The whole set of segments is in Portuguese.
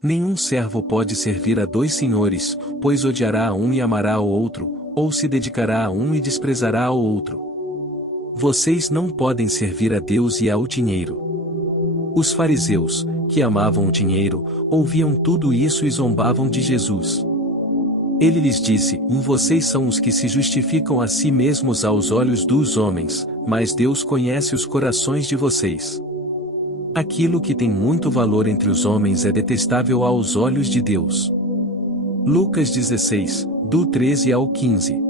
Nenhum servo pode servir a dois senhores, pois odiará a um e amará ao outro, ou se dedicará a um e desprezará ao outro. Vocês não podem servir a Deus e ao dinheiro. Os fariseus, que amavam o dinheiro, ouviam tudo isso e zombavam de Jesus. Ele lhes disse: Vocês são os que se justificam a si mesmos aos olhos dos homens, mas Deus conhece os corações de vocês. Aquilo que tem muito valor entre os homens é detestável aos olhos de Deus. Lucas 16, do 13 ao 15.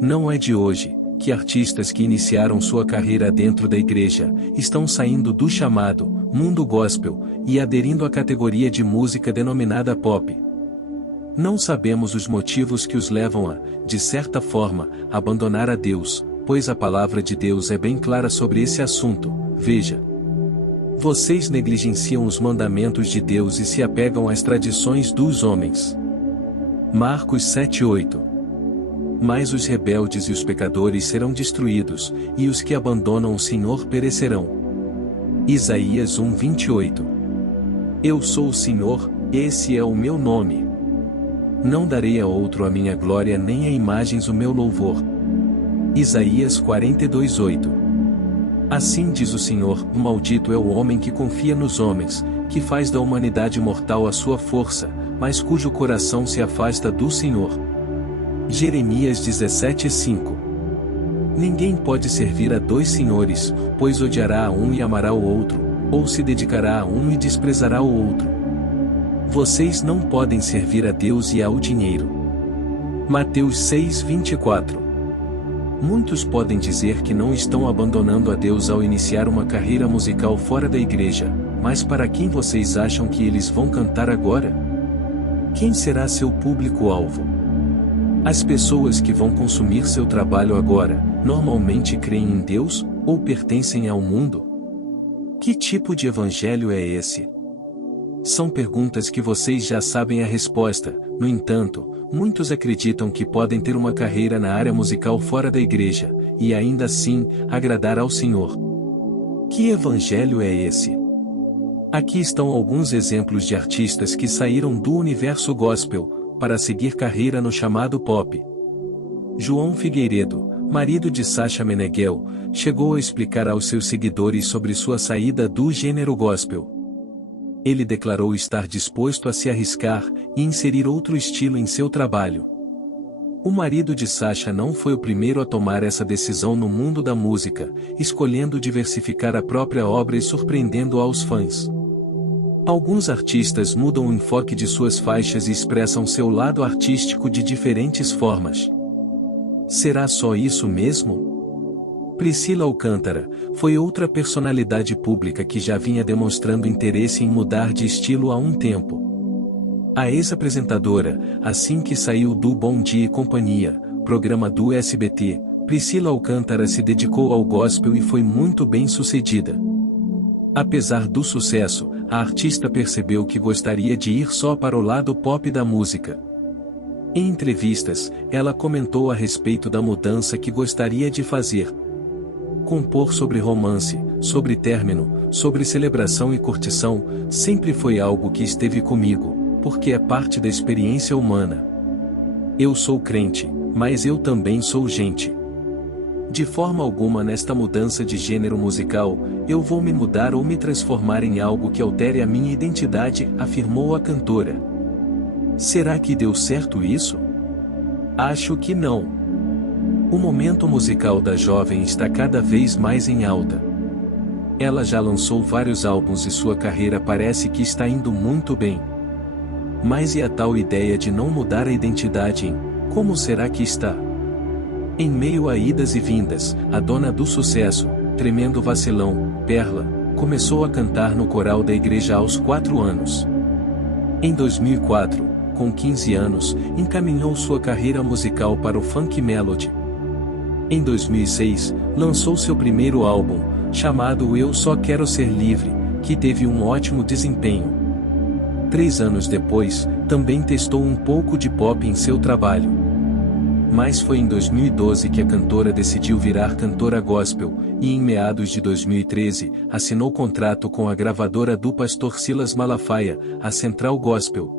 Não é de hoje que artistas que iniciaram sua carreira dentro da igreja estão saindo do chamado mundo gospel e aderindo à categoria de música denominada pop. Não sabemos os motivos que os levam a, de certa forma, abandonar a Deus, pois a palavra de Deus é bem clara sobre esse assunto. Veja. Vocês negligenciam os mandamentos de Deus e se apegam às tradições dos homens. Marcos 7:8. Mas os rebeldes e os pecadores serão destruídos, e os que abandonam o Senhor perecerão. Isaías 1:28. Eu sou o Senhor, esse é o meu nome. Não darei a outro a minha glória nem a imagens o meu louvor. Isaías 42:8. Assim diz o Senhor: maldito é o homem que confia nos homens, que faz da humanidade mortal a sua força, mas cujo coração se afasta do Senhor. Jeremias 17:5. Ninguém pode servir a dois senhores, pois odiará a um e amará o outro, ou se dedicará a um e desprezará o outro. Vocês não podem servir a Deus e ao dinheiro. Mateus 6:24. Muitos podem dizer que não estão abandonando a Deus ao iniciar uma carreira musical fora da igreja, mas para quem vocês acham que eles vão cantar agora? Quem será seu público-alvo? As pessoas que vão consumir seu trabalho agora, normalmente creem em Deus, ou pertencem ao mundo? Que tipo de evangelho é esse? São perguntas que vocês já sabem a resposta. No entanto, muitos acreditam que podem ter uma carreira na área musical fora da igreja, e ainda assim, agradar ao Senhor. Que evangelho é esse? Aqui estão alguns exemplos de artistas que saíram do universo gospel, para seguir carreira no chamado pop. João Figueiredo, marido de Sasha Meneghel, chegou a explicar aos seus seguidores sobre sua saída do gênero gospel. Ele declarou estar disposto a se arriscar e inserir outro estilo em seu trabalho. O marido de Sasha não foi o primeiro a tomar essa decisão no mundo da música, escolhendo diversificar a própria obra e surpreendendo aos fãs. Alguns artistas mudam o enfoque de suas faixas e expressam seu lado artístico de diferentes formas. Será só isso mesmo? Priscila Alcântara foi outra personalidade pública que já vinha demonstrando interesse em mudar de estilo há um tempo. A ex-apresentadora, assim que saiu do Bom Dia e Companhia, programa do SBT, Priscila Alcântara se dedicou ao gospel e foi muito bem sucedida. Apesar do sucesso, a artista percebeu que gostaria de ir só para o lado pop da música. Em entrevistas, ela comentou a respeito da mudança que gostaria de fazer. Compor sobre romance, sobre término, sobre celebração e curtição, sempre foi algo que esteve comigo, porque é parte da experiência humana. Eu sou crente, mas eu também sou gente. De forma alguma nesta mudança de gênero musical, eu vou me mudar ou me transformar em algo que altere a minha identidade, afirmou a cantora. Será que deu certo isso? Acho que não. O momento musical da jovem está cada vez mais em alta. Ela já lançou vários álbuns e sua carreira parece que está indo muito bem. Mas e a tal ideia de não mudar a identidade em como será que está? Em meio a idas e vindas, a dona do sucesso, tremendo vacilão, Perla, começou a cantar no coral da igreja aos 4 anos. Em 2004, com 15 anos, encaminhou sua carreira musical para o funk melody. Em 2006, lançou seu primeiro álbum, chamado Eu Só Quero Ser Livre, que teve um ótimo desempenho. 3 anos depois, também testou um pouco de pop em seu trabalho. mas foi em 2012 que a cantora decidiu virar cantora gospel, e em meados de 2013, assinou contrato com a gravadora do pastor Silas Malafaia, a Central Gospel.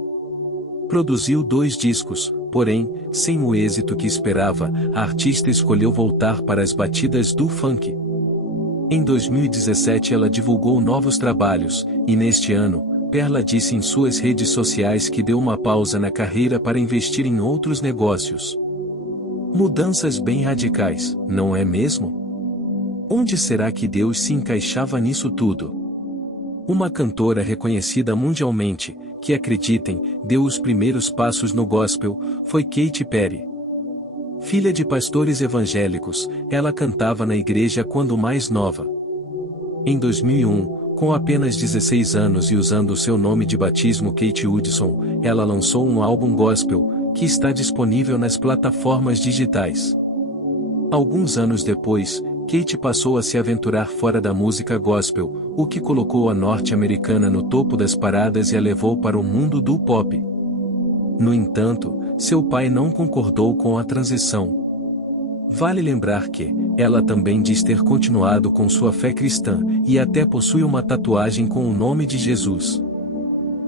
Produziu 2 discos, porém, sem o êxito que esperava, a artista escolheu voltar para as batidas do funk. Em 2017 ela divulgou novos trabalhos, e neste ano, Perla disse em suas redes sociais que deu uma pausa na carreira para investir em outros negócios. Mudanças bem radicais, não é mesmo? Onde será que Deus se encaixava nisso tudo? Uma cantora reconhecida mundialmente, que acreditem, deu os primeiros passos no gospel, foi Katy Perry. Filha de pastores evangélicos, ela cantava na igreja quando mais nova. Em 2001, com apenas 16 anos e usando o seu nome de batismo Kate Hudson, ela lançou um álbum gospel, que está disponível nas plataformas digitais. Alguns anos depois, Kate passou a se aventurar fora da música gospel, o que colocou a norte-americana no topo das paradas e a levou para o mundo do pop. No entanto, seu pai não concordou com a transição. Vale lembrar que, ela também diz ter continuado com sua fé cristã, e até possui uma tatuagem com o nome de Jesus.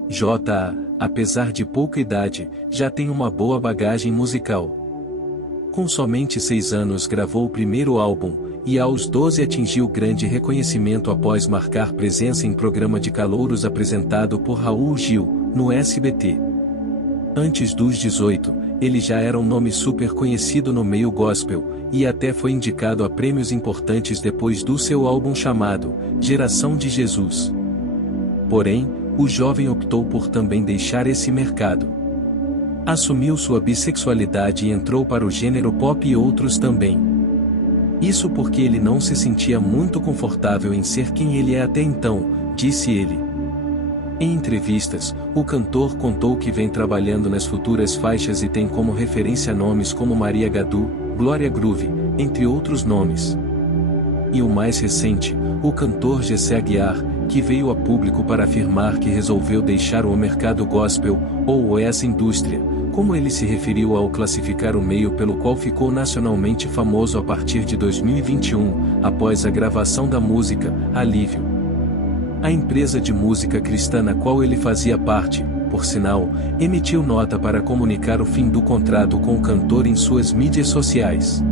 J.A., apesar de pouca idade, já tem uma boa bagagem musical. Com somente 6 anos gravou o primeiro álbum, e aos 12 atingiu grande reconhecimento após marcar presença em programa de calouros apresentado por Raul Gil, no SBT. Antes dos 18, ele já era um nome super conhecido no meio gospel, e até foi indicado a prêmios importantes depois do seu álbum chamado Geração de Jesus. Porém, o jovem optou por também deixar esse mercado. Assumiu sua bissexualidade e entrou para o gênero pop e outros também. Isso porque ele não se sentia muito confortável em ser quem ele é até então, disse ele. Em entrevistas, o cantor contou que vem trabalhando nas futuras faixas e tem como referência nomes como Maria Gadu, Glória Groove, entre outros nomes. E o mais recente, o cantor Jessé Aguiar, que veio a público para afirmar que resolveu deixar o mercado gospel, ou essa indústria, como ele se referiu ao classificar o meio pelo qual ficou nacionalmente famoso a partir de 2021, após a gravação da música Alívio. A empresa de música cristã na qual ele fazia parte, por sinal, emitiu nota para comunicar o fim do contrato com o cantor em suas mídias sociais.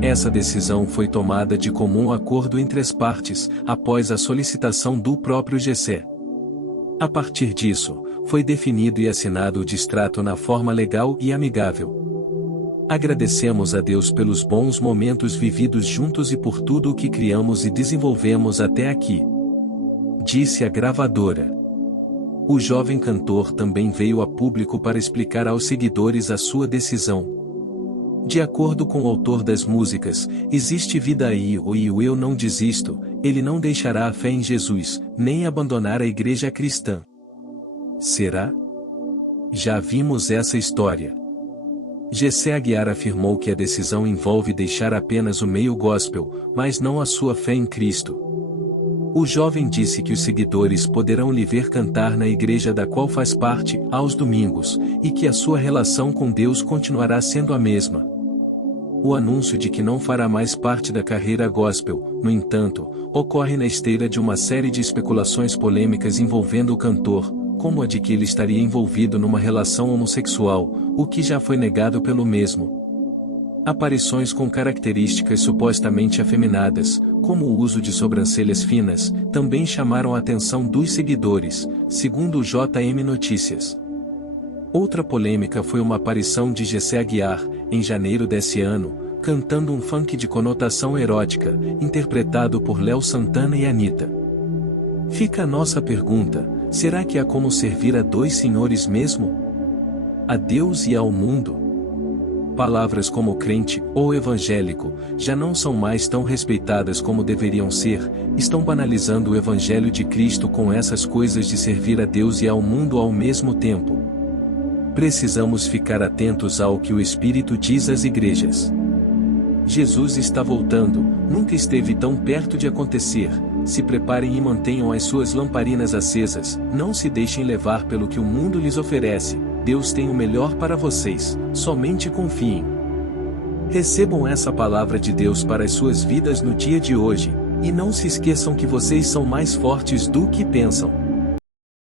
Essa decisão foi tomada de comum acordo entre as partes, após a solicitação do próprio Jessé. A partir disso, foi definido e assinado o distrato na forma legal e amigável. Agradecemos a Deus pelos bons momentos vividos juntos e por tudo o que criamos e desenvolvemos até aqui, disse a gravadora. O jovem cantor também veio a público para explicar aos seguidores a sua decisão. De acordo com o autor das músicas, existe vida aí e o eu não desisto, ele não deixará a fé em Jesus, nem abandonar a igreja cristã. Será? Já vimos essa história. Jessé Aguiar afirmou que a decisão envolve deixar apenas o meio gospel, mas não a sua fé em Cristo. O jovem disse que os seguidores poderão lhe ver cantar na igreja da qual faz parte, aos domingos, e que a sua relação com Deus continuará sendo a mesma. O anúncio de que não fará mais parte da carreira gospel, no entanto, ocorre na esteira de uma série de especulações polêmicas envolvendo o cantor, como a de que ele estaria envolvido numa relação homossexual, o que já foi negado pelo mesmo. Aparições com características supostamente afeminadas, como o uso de sobrancelhas finas, também chamaram a atenção dos seguidores, segundo o JM Notícias. Outra polêmica foi uma aparição de Jessé Aguiar, em janeiro desse ano, cantando um funk de conotação erótica, interpretado por Léo Santana e Anitta. Fica a nossa pergunta: será que há como servir a 2 senhores mesmo? A Deus e ao mundo? Palavras como crente ou evangélico já não são mais tão respeitadas como deveriam ser, estão banalizando o evangelho de Cristo com essas coisas de servir a Deus e ao mundo ao mesmo tempo. Precisamos ficar atentos ao que o Espírito diz às igrejas. Jesus está voltando, nunca esteve tão perto de acontecer. Se preparem e mantenham as suas lamparinas acesas, não se deixem levar pelo que o mundo lhes oferece. Deus tem o melhor para vocês, somente confiem. Recebam essa palavra de Deus para as suas vidas no dia de hoje, e não se esqueçam que vocês são mais fortes do que pensam.